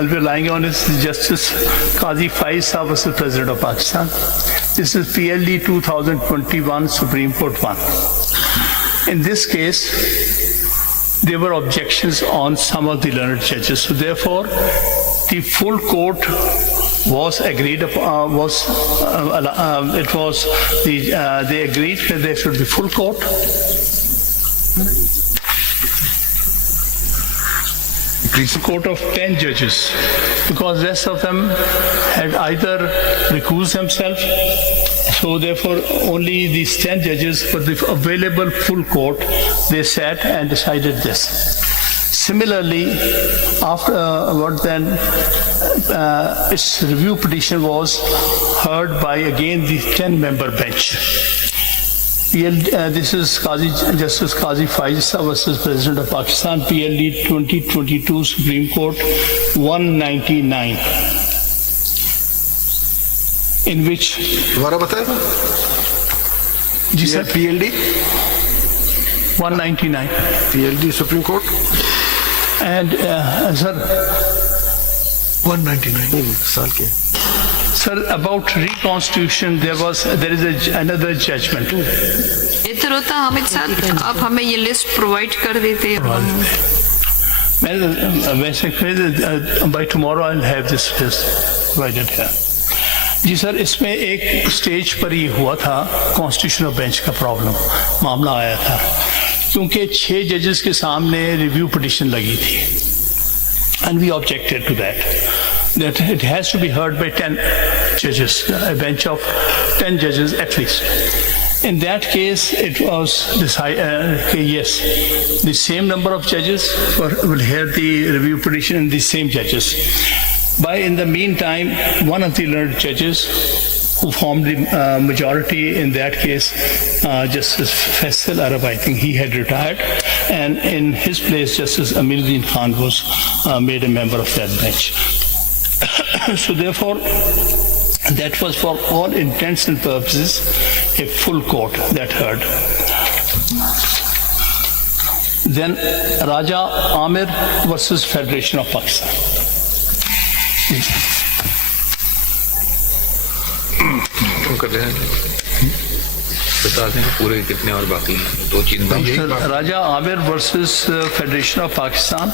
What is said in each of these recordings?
I'll be relying on is Justice Qazi Faiz Saab versus President of Pakistan. This is PLD 2021 Supreme Court 1. In this case, there were objections on some of the learned judges. So therefore, the full court was agreed upon, they agreed that there should be full court. It's a court of 10 judges, because rest of them had either recused themselves. So therefore, only these 10 judges for the available full court, they sat and decided this. Similarly, after its review petition was heard by again the 10-member bench. This is Justice Qazi Faiz Saab versus President of Pakistan, PLD 2022 Supreme Court 199, in which दोबारा बताएं जी sir PLD 199 PLD Supreme Court and sir 199 साल के sir about reconstitution there is another judgment. बेहतर होता हामिद साहब आप हमें ये लिस्ट प्रोवाइड कर देते by tomorrow I'll have this list provided here. जी सर, इसमें एक स्टेज पर ये हुआ था, कॉन्स्टिट्यूशनल बेंच का प्रॉब्लम मामला आया था, क्योंकि 6 जजेस के सामने रिव्यू पिटिशन लगी थी, and we objected to that it has to be heard by 10 judges, a bench of 10 judges at least. In that case, it was decided, yes, the same number of judges will hear the review petition and the same judges. In the meantime, one of the learned judges who formed the majority in that case, Justice Faisal Arab, I think he had retired, and in his place, Justice Amiruddin Khan was made a member of that bench. So therefore, that was for all intents and purposes a full court that heard. Then Raja Amir versus Federation of Pakistan. कर रहे हैं बता दें पूरे कितने और बाकी हैं 2-3 Raja Amir versus Federation of Pakistan.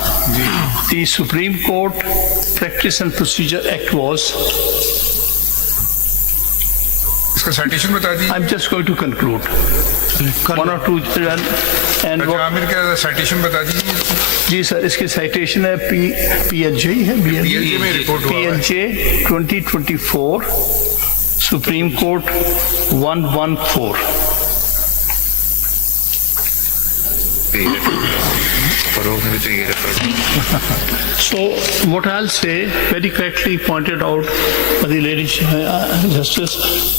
The Supreme Court Practice and Procedure Act was. इसका साइटेशन बता दीजिए. I'm just going to conclude. 1 or 2 and राजा आमिर का साइटेशन बता दीजिए. जी सर, इसकी साइटेशन है PLJ है PLJ में रिपोर्ट हुआ है. PLJ 2024 Supreme Court 114. So what I'll say, very correctly pointed out by the lady Justice,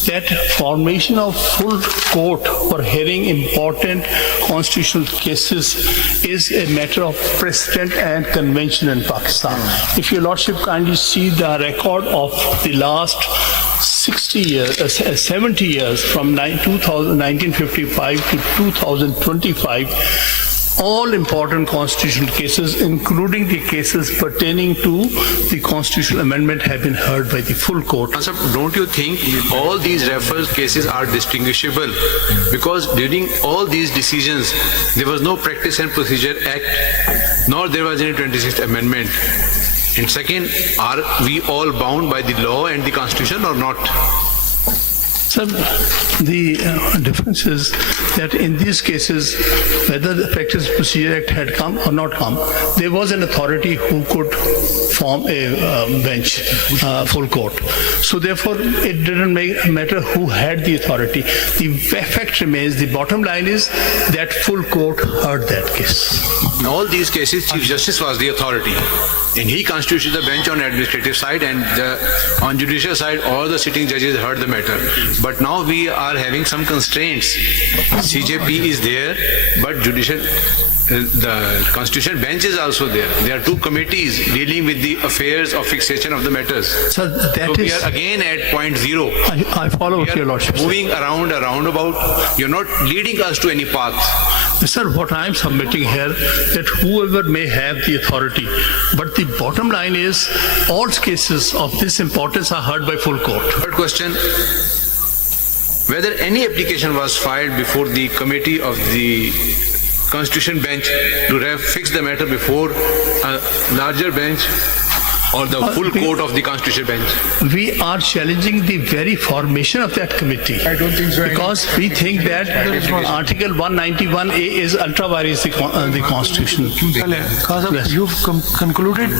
that formation of full court for hearing important constitutional cases is a matter of precedent and convention in Pakistan. If your Lordship kindly see the record of the last 70 years from 1955 to 2025, all important constitutional cases, including the cases pertaining to the constitutional amendment, have been heard by the full court. Sir, don't you think all these reference cases are distinguishable? Because during all these decisions, there was no Practice and Procedure Act, nor there was any 26th Amendment. And second, are we all bound by the law and the Constitution or not? Sir, the difference is that in these cases, whether the Practice and Procedure Act had come or not come, there was an authority who could form a bench, full court. So therefore, it didn't matter who had the authority. The fact remains, the bottom line is that full court heard that case. In all these cases, Chief Justice was the authority. And he constituted the bench on administrative side, and on judicial side, all the sitting judges heard the matter. But now we are having some constraints. CJP is there, but the constitutional bench is also there. There are 2 committees dealing with the affairs of fixation of the matters. So we are again at point 0. I follow what your Lordship said. Moving around a roundabout. You're not leading us to any path. Sir, what I am submitting here that whoever may have the authority, but the bottom line is all cases of this importance are heard by full court. Third question, whether any application was filed before the committee of the Constitution bench to fix the matter before a larger bench or the full court of the Constitution bench? We are challenging the very formation of that committee. I don't think so. Because we think that Article 191A is ultra vires the Constitution. Yes. You've concluded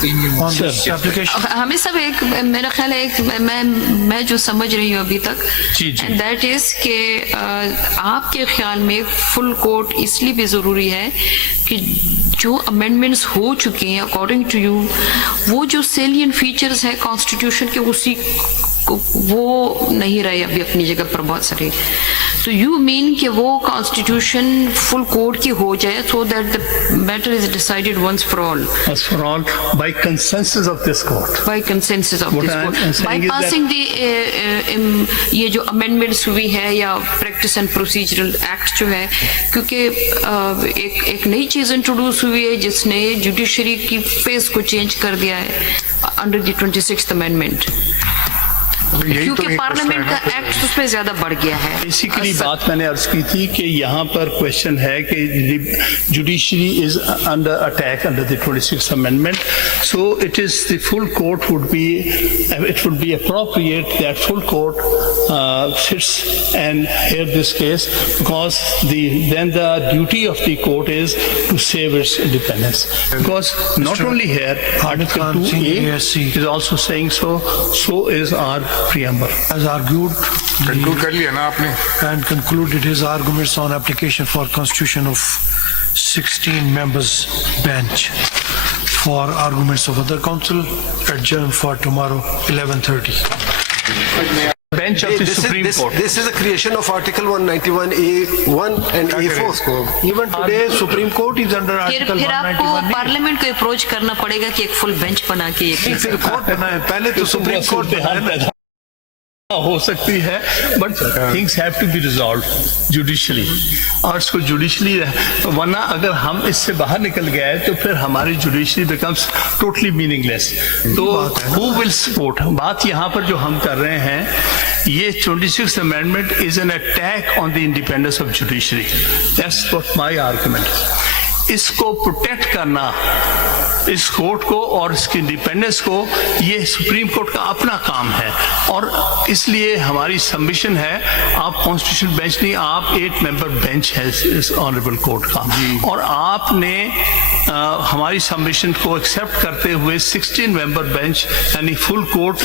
on Sir. this application? हमें सब एक मेरा ख्याल है एक मैं जो समझ रही हूँ अभी तक जी, जी। एंड दैट इज कि आपके ख्याल में फुल कोर्ट इसलिए भी ज़रूरी है कि जो अमेंडमेंट्स हो चुके हैं अकॉर्डिंग टू यू वो जो सेलियन फीचर्स है कॉन्स्टिट्यूशन के उसी वो नहीं रहे अभी अपनी जगह पर बहुत सारे तो यू मीन कि वो कॉन्स्टिट्यूशन फुल कोर्ट की हो जाए so that the matter is decided once for all As for all, by consensus of this court. by consensus of What this I am court saying is bypassing the ये जो amendments हुई है या practice and procedural act जो है क्योंकि एक नई चीज इंट्रोड्यूस हुई है जिसने जुडिशरी की फेस को चेंज कर दिया है अंडर द 26th amendment क्योंकि पार्लियामेंट का एक्ट उसमें ज्यादा बढ़ गया है बेसिकली बात मैंने अर्ज की थी कि यहाँ पर क्वेश्चन है कि judiciary is under attack under the 26th amendment, so it is the full court would be appropriate that full court sits and hear this case because then the duty of the court is to save its independence because not only here Article 2A is also saying so is our preamble. Has argued conclude कर लिया ना आपने and concluded his arguments on application for constitution of 16 members bench. For arguments of other counsel, adjourn for tomorrow 11:30. Bench of the Supreme Court. This is the creation of Article 191A1 and A4. Even today, Supreme Court is under फिर Article आपको 191. Parliament को approach करना पड़ेगा कि एक full bench बना के ये फिर कोर्ट बना है पहले तो सुप्रीम कोर्ट सूरत-ए-हाल पैदा हो सकती है but things have to be resolve judicially और इसको जुडिशली वरना अगर हम इससे बाहर निकल गए तो फिर हमारी जुडिशरी बिकम्स टोटली मीनिंगलेस तो हु विल सपोर्ट बात यहाँ पर जो हम कर रहे हैं ये 26th amendment is an attack on the independence of judiciary. That's what my argument is. इसको प्रोटेक्ट करना इस कोर्ट को और इसकी इंडिपेंडेंस को ये सुप्रीम कोर्ट का अपना काम है और इसलिए हमारी सबमिशन है आप कॉन्स्टिट्यूशन बेंच नहीं आप 8 मेंबर बेंच है इस ऑनरेबल कोर्ट का और आपने हमारी सबमिशन को एक्सेप्ट करते हुए 16 मेंबर बेंच यानी फुल कोर्ट